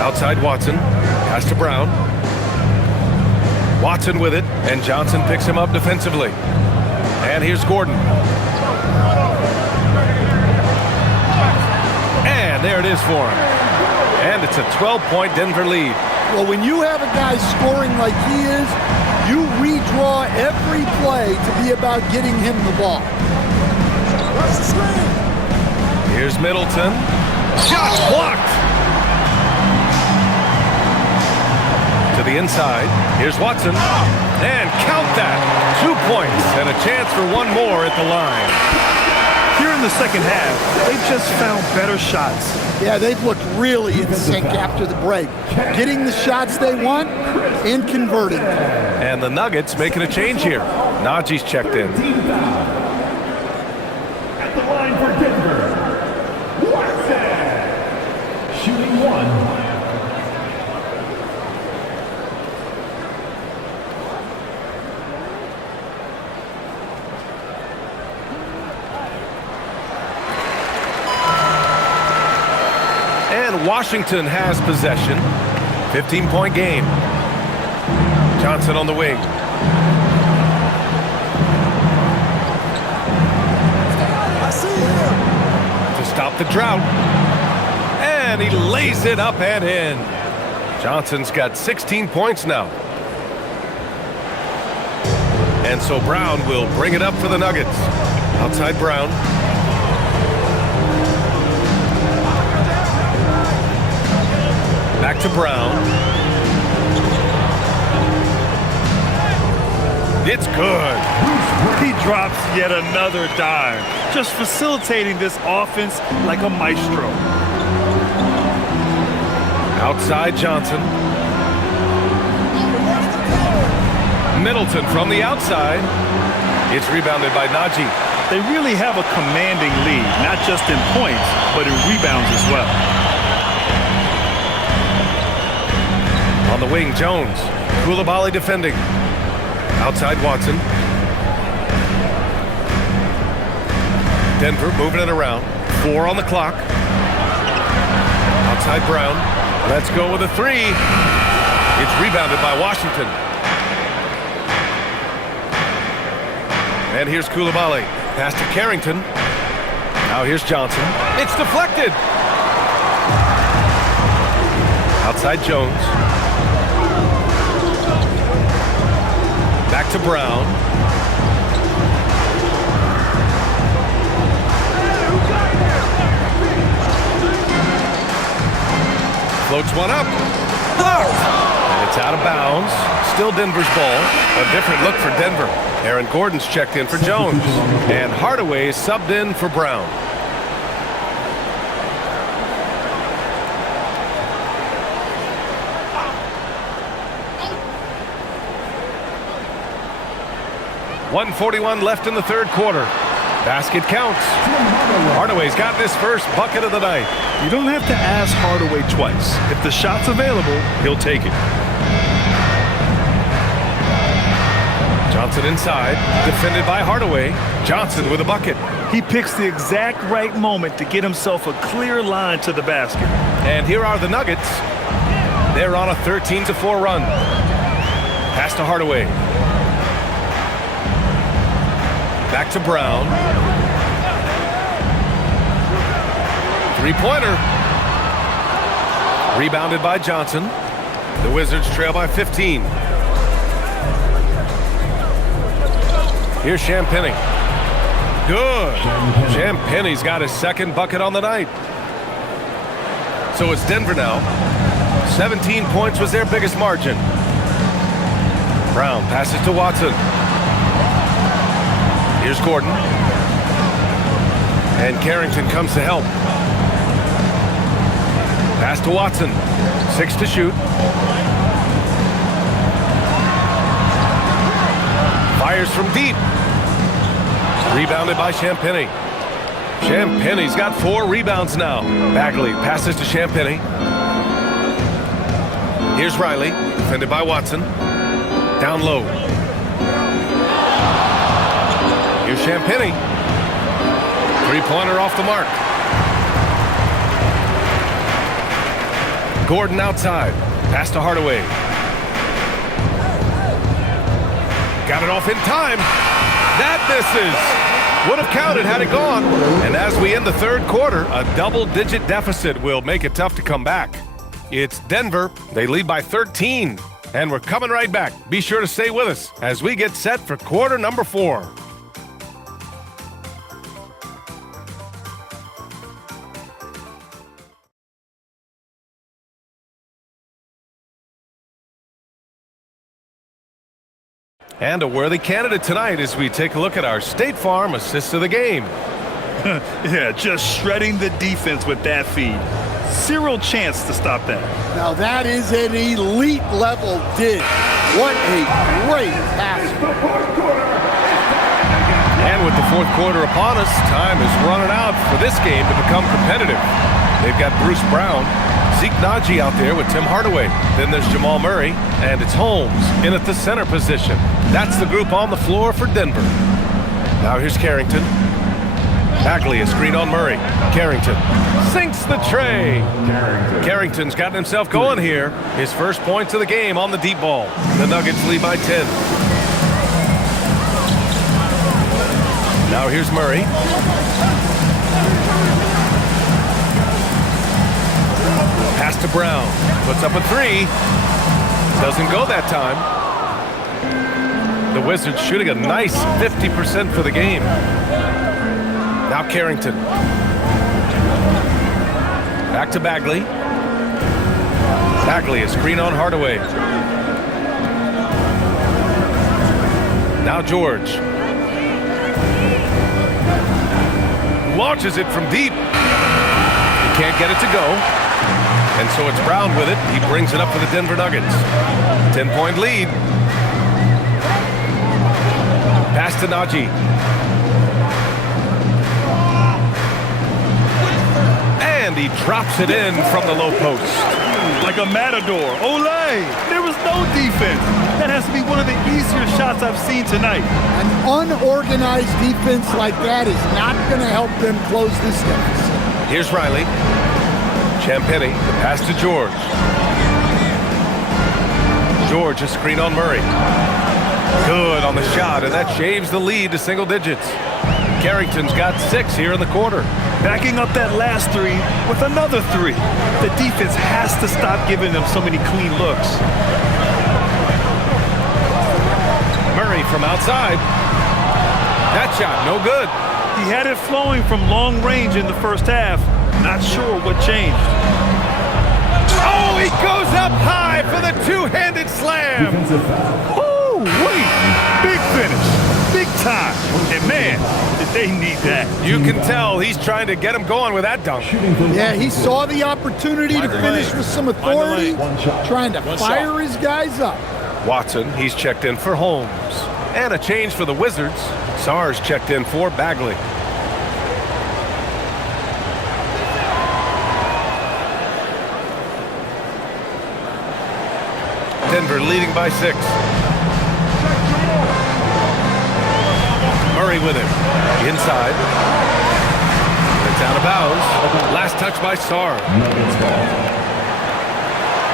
Outside Watson. Pass to Brown. Watson with it, and Johnson picks him up defensively. And here's Gordon. And there it is for him. And it's a 12-point Denver lead. Well, when you have a guy scoring like he is, you redraw every play to be about getting him the ball. Here's Middleton. Shot blocked. To the inside. Here's Watson. And count that. 2 points and a chance for one more at the line. Here in the second half, they've just found better shots. Yeah, they've looked really in sync after the break. Getting the shots they want and converting. And the Nuggets making a change here. Najee's checked in. At the line for Denver, Watson. Shooting 1. Washington has possession. 15-point game. Johnson on the wing. I see him. To stop the drought. And he lays it up and in. Johnson's got 16 points now. And so Brown will bring it up for the Nuggets. Outside Brown. Back to Brown. It's good. He drops yet another dime, just facilitating this offense like a maestro. Outside Johnson. Middleton from the outside. It's rebounded by Najee. They really have a commanding lead, not just in points, but in rebounds as well. On the wing, Jones. Coulibaly defending. Outside Watson. Denver moving it around. 4 on the clock. Outside Brown. Let's go with a 3. It's rebounded by Washington. And here's Coulibaly. Pass to Carrington. Now here's Johnson. It's deflected. Outside Jones. Back to Brown. Floats one up. Blocked. And it's out of bounds. Still Denver's ball. A different look for Denver. Aaron Gordon's checked in for Jones. And Hardaway is subbed in for Brown. .141 left in the third quarter. Basket counts. Hardaway's got this first bucket of the night. You don't have to ask Hardaway twice. If the shot's available, he'll take it. Johnson inside, defended by Hardaway. Johnson with a bucket. He picks the exact right moment to get himself a clear line to the basket. And here are the Nuggets. They're on a 13-4 run. Pass to Hardaway. Back to Brown. Three-pointer. Rebounded by Johnson. The Wizards trail by 15. Here's Champagnie. Good. Champagnie's got his second bucket on the night. So it's Denver now. 17 points was their biggest margin. Brown passes to Watson. Here's Gordon. And Carrington comes to help. Pass to Watson. 6 to shoot. Fires from deep. Rebounded by Champagnie. Champagnie's got 4 rebounds now. Bagley passes to Champagnie. Here's Riley, defended by Watson. Down low. Here's Champagnie. Three-pointer off the mark. Gordon outside. Pass to Hardaway. Got it off in time. That misses. Would have counted had it gone. And as we end the third quarter, a double-digit deficit will make it tough to come back. It's Denver. They lead by 13. And we're coming right back. Be sure to stay with us as we get set for quarter number 4. And a worthy candidate tonight as we take a look at our State Farm assist of the game. Yeah, just shredding the defense with that feed. Zero chance to stop that. Now that is an elite level dig. What a great pass. And with the fourth quarter upon us, time is running out for this game to become competitive. They've got Bruce Brown, Zeke Naji out there with Tim Hardaway. Then there's Jamal Murray, and it's Holmes in at the center position. That's the group on the floor for Denver. Now here's Carrington. Bagley, a screen on Murray. Carrington sinks the tray. Carrington's gotten himself going here. His first points of the game on the deep ball. The Nuggets lead by 10. Now here's Murray. Pass to Brown. Puts up a 3. Doesn't go that time. The Wizards shooting a nice 50% for the game. Now Carrington. Back to Bagley. Bagley, a screen on Hardaway. Now George. Launches it from deep. He can't get it to go. And so it's Brown with it. He brings it up for the Denver Nuggets. 10-point lead. Pass to Naji. And he drops it in from the low post. like a matador. Olay! There was no defense. That has to be one of the easier shots I've seen tonight. An unorganized defense like that is not going to help them close this deficit. Here's Riley. Champagny, the pass to George. George, a screen on Murray. Good on the shot, and that shaves the lead to single digits. Carrington's got 6 here in the quarter. Backing up that last 3 with another 3. The defense has to stop giving them so many clean looks. Murray from outside. That shot, no good. He had it flowing from long range in the first half. Not sure what changed. Oh, he goes up high for the two-handed slam. Oh, wait. Big finish. Big time. And man, did they need that. You can tell he's trying to get him going with that dunk. Yeah, he saw the opportunity to finish with some authority, trying to fire his guys up. Watson, he's checked in for Holmes. And a change for the Wizards. Sarr's checked in for Bagley. Denver leading by 6. Murray with him. Inside. It's out of bounds. Last touch by Sarr.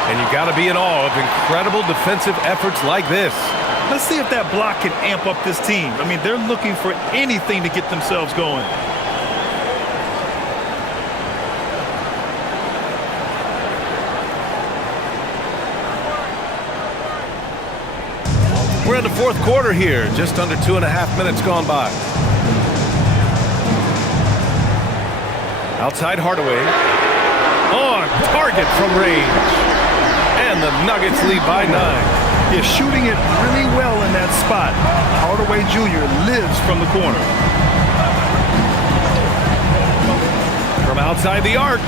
And you got to be in awe of incredible defensive efforts like this. Let's see if that block can amp up this team. I mean, they're looking for anything to get themselves going. We're in the fourth quarter here, just under 2.5 minutes gone by. Outside Hardaway. On target from range. And the Nuggets lead by 9. He's shooting it really well in that spot. Hardaway Jr. lives from the corner. From outside the arc.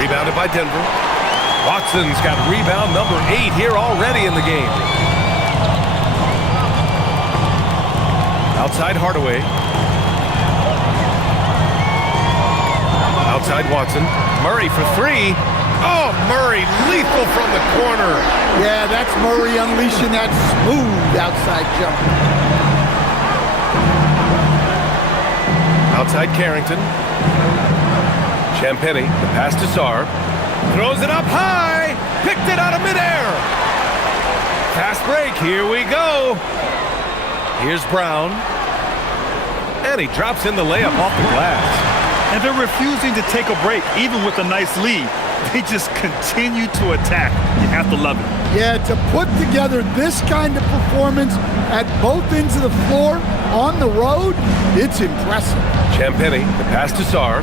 Rebounded by Denver. Watson's got rebound number 8 here already in the game. Outside Hardaway. Outside Watson. Murray for 3. Oh, Murray lethal from the corner. Yeah, that's Murray unleashing that smooth outside jump. Outside Carrington. Champagny, the pass to Sarr. Throws it up high. Picked it out of midair. Fast break, here we go. Here's Brown. And he drops in the layup off the glass. And they're refusing to take a break, even with a nice lead. They just continue to attack. You have to love it. Yeah, to put together this kind of performance at both ends of the floor on the road, it's impressive. Champagny, the pass to Sarr.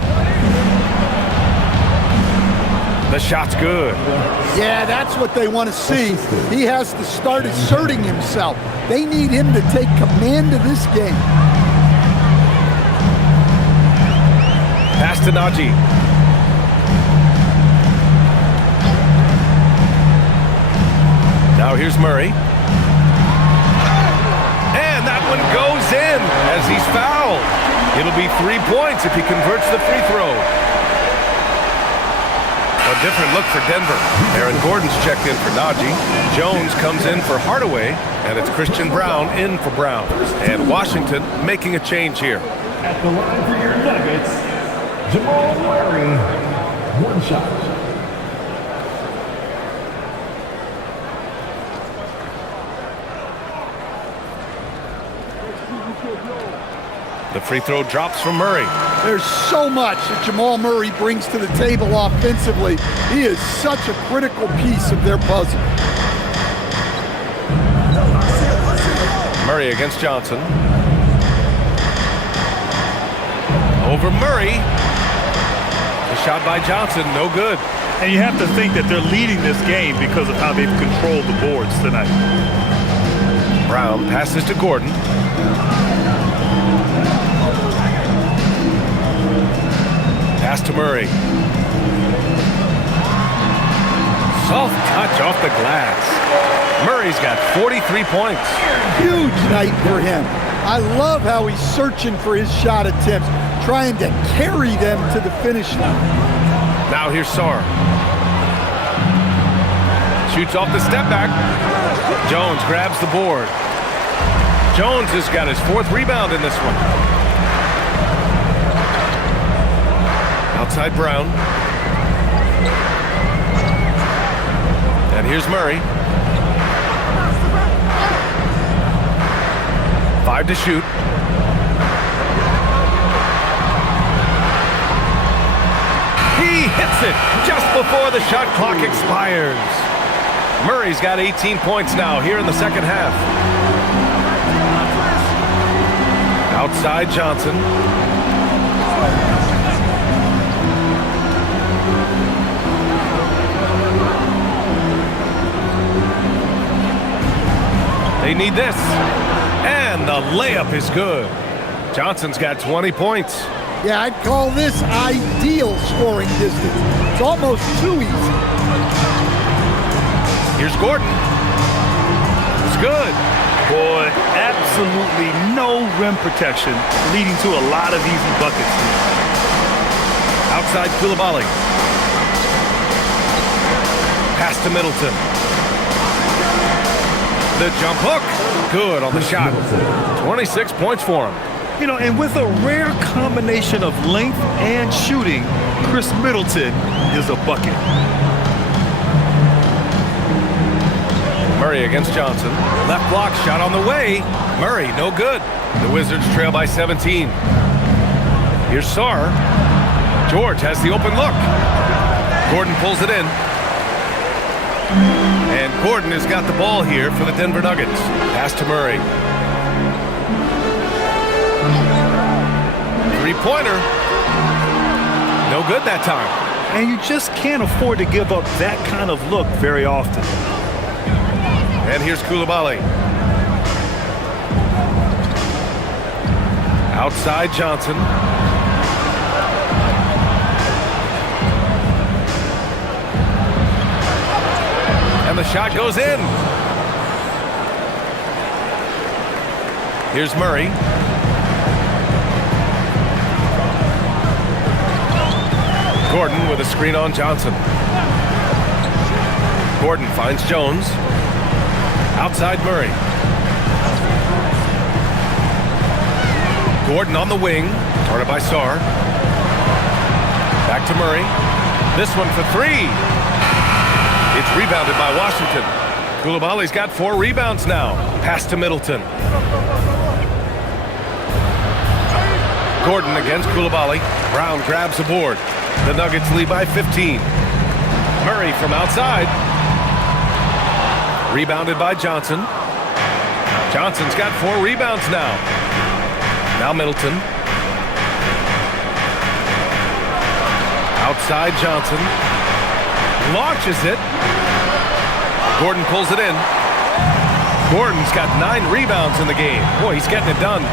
The shot's good. Yeah, that's what they want to see. He has to start asserting himself. They need him to take command of this game. Pass to Najee. Now here's Murray. And that one goes in as he's fouled. It'll be 3 points if he converts the free throw. A different look for Denver. Aaron Gordon's checked in for Najee. Jones comes in for Hardaway. And it's Christian Brown in for Brown. And Washington making a change here. At the line for your Nuggets, Jamal Murray, 1 shot. The free throw drops from Murray. There's so much that Jamal Murray brings to the table offensively. He is such a critical piece of their puzzle. Murray against Johnson. Over Murray. The shot by Johnson, no good. And you have to think that they're leading this game because of how they've controlled the boards tonight. Brown passes to Gordon. Pass to Murray. Soft touch off the glass. Murray's got 43 points. Huge night for him. I love how he's searching for his shot attempts, trying to carry them to the finish line. Now here's Sarr. Shoots off the step back. Jones grabs the board. Jones has got his 4th rebound in this one. Outside Brown. And here's Murray. 5 to shoot. He hits it just before the shot clock expires. Murray's got 18 points now here in the second half. Outside Johnson. They need this. And the layup is good. Johnson's got 20 points. Yeah, I'd call this ideal scoring distance. It's almost too easy. Here's Gordon. It's good. Boy, absolutely no rim protection, leading to a lot of easy buckets. Outside Koulibaly. Pass to Middleton. The jump hook. Good on the shot. 26 points for him. You know, and with a rare combination of length and shooting, Chris Middleton is a bucket. Murray against Johnson. Left block shot on the way. Murray, no good. The Wizards trail by 17. Here's Sarr. George has the open look. Gordon pulls it in. And Gordon has got the ball here for the Denver Nuggets. Pass to Murray. Three-pointer. No good that time. And you just can't afford to give up that kind of look very often. And here's Koulibaly. Outside Johnson. And the shot goes in. Here's Murray. Gordon with a screen on Johnson. Gordon finds Jones. Outside Murray. Gordon on the wing. Guarded by Sarr. Back to Murray. This one for 3. It's rebounded by Washington. Koulibaly's got 4 rebounds now. Pass to Middleton. Gordon against Koulibaly. Brown grabs the board. The Nuggets lead by 15. Murray from outside. Rebounded by Johnson. Johnson's got 4 rebounds now. Now Middleton. Outside Johnson. Launches it. Gordon pulls it in. Gordon's got 9 rebounds in the game. Boy, he's getting it done.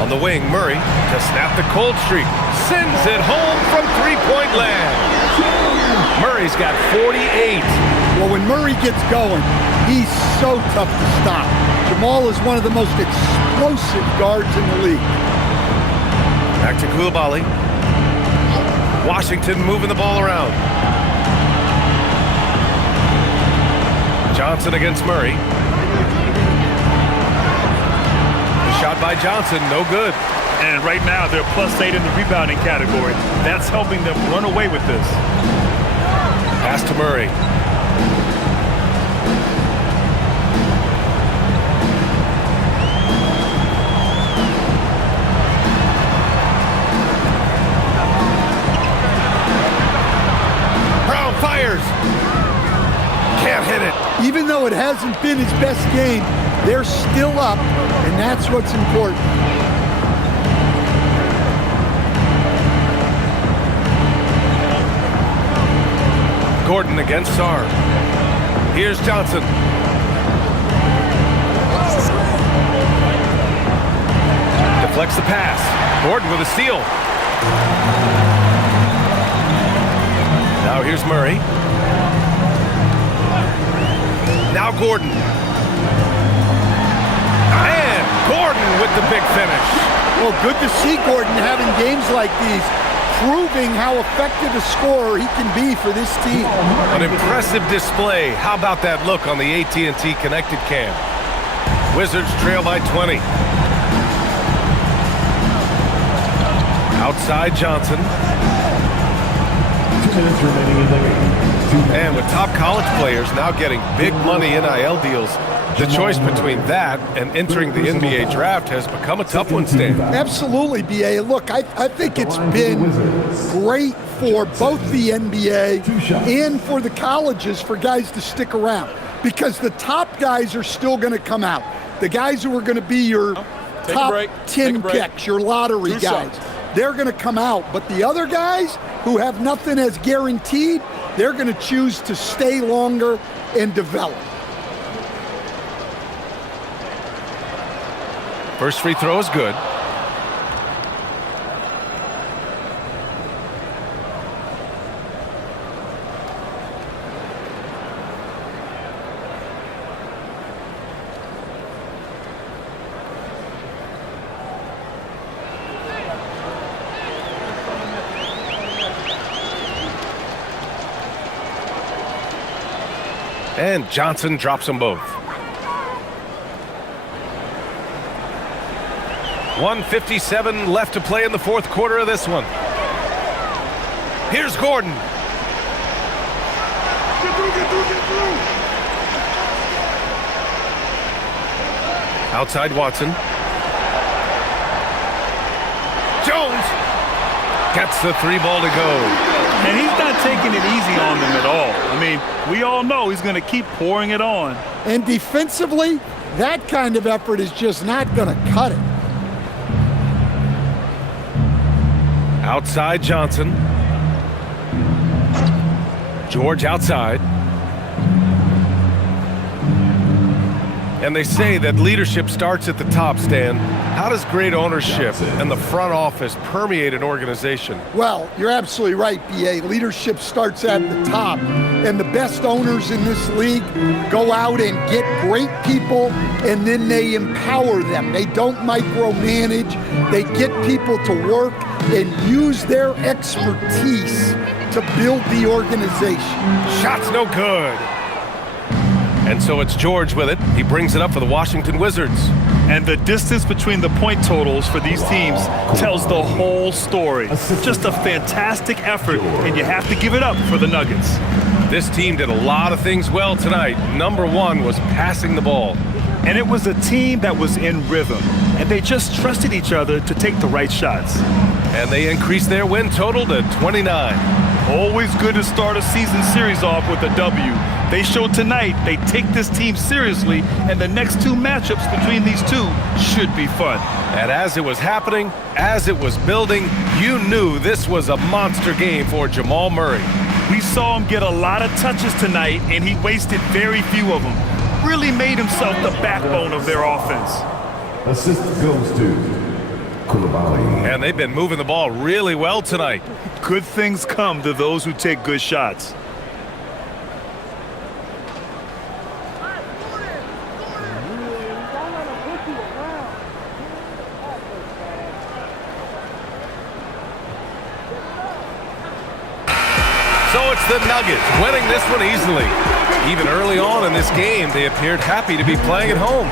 On the wing, Murray to snap the cold streak. Sends it home from 3-point land. Murray's got 48. Well, when Murray gets going, he's so tough to stop. Jamal is one of the most explosive guards in the league. Back to Koulibaly. Washington moving the ball around. Johnson against Murray. The shot by Johnson, no good. And right now, they're +8 in the rebounding category. That's helping them run away with this. Pass to Murray. Brown fires. Can't hit it. Even though it hasn't been his best game, they're still up, and that's what's important. Gordon against Sarr. Here's Johnson. Deflects the pass. Gordon with a steal. Now here's Murray. Now Gordon. And Gordon with the big finish. Well, good to see Gordon having games like these. proving how effective a scorer he can be for this team. An impressive display. How about that look on the AT&T Connected cam? Wizards trail by 20. Outside Johnson. 2 minutes remaining in the game. And with top college players now getting big money NIL deals, the choice between that and entering the NBA draft has become a tough one, Stan. Absolutely, B.A. Look, I think it's been great for both the NBA and for the colleges for guys to stick around because the top guys are still going to come out. The guys who are going to be your top 10 picks, your lottery guys, they're going to come out. But the other guys who have nothing as guaranteed, they're going to choose to stay longer and develop. First free throw is good. And Johnson drops them both. 1:57 left to play in the fourth quarter of this one. Here's Gordon. Get through. Outside Watson. Jones gets the 3 ball to go. And he's not taking it easy on them at all. I mean, we all know he's going to keep pouring it on. And defensively, that kind of effort is just not going to cut it. Outside Johnson. George outside. And they say that leadership starts at the top, Stan. How does great ownership and the front office permeate an organization? Well, you're absolutely right, B.A. Leadership starts at the top. And the best owners in this league go out and get great people, and then they empower them. They don't micromanage. They get people to work and use their expertise to build the organization. Shot's no good. And so it's George with it. He brings it up for the Washington Wizards. And the distance between the point totals for these teams tells the whole story. Just a fantastic effort, and you have to give it up for the Nuggets. This team did a lot of things well tonight. Number one was passing the ball. And it was a team that was in rhythm, and they just trusted each other to take the right shots. And they increased their win total to 29. Always good to start a season series off with a W. They showed tonight they take this team seriously, and the next 2 matchups between these two should be fun. And as it was happening, as it was building, you knew this was a monster game for Jamal Murray. We saw him get a lot of touches tonight, and he wasted very few of them. Really made himself the backbone of their offense. Assist goes to Koulibaly. And they've been moving the ball really well tonight. Good things come to those who take good shots. So it's the Nuggets winning this one easily. Even early on in this game, they appeared happy to be playing at home.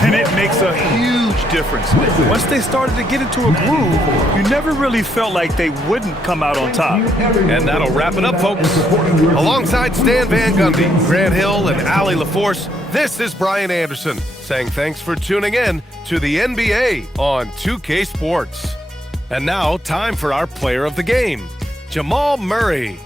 And it makes a huge difference. Once they started to get into a groove, you never really felt like they wouldn't come out on top. And that'll wrap it up, folks. Alongside Stan Van Gundy, Grant Hill, and Allie LaForce, this is Brian Anderson saying thanks for tuning in to the NBA on 2K Sports. And now, time for our player of the game, Jamal Murray.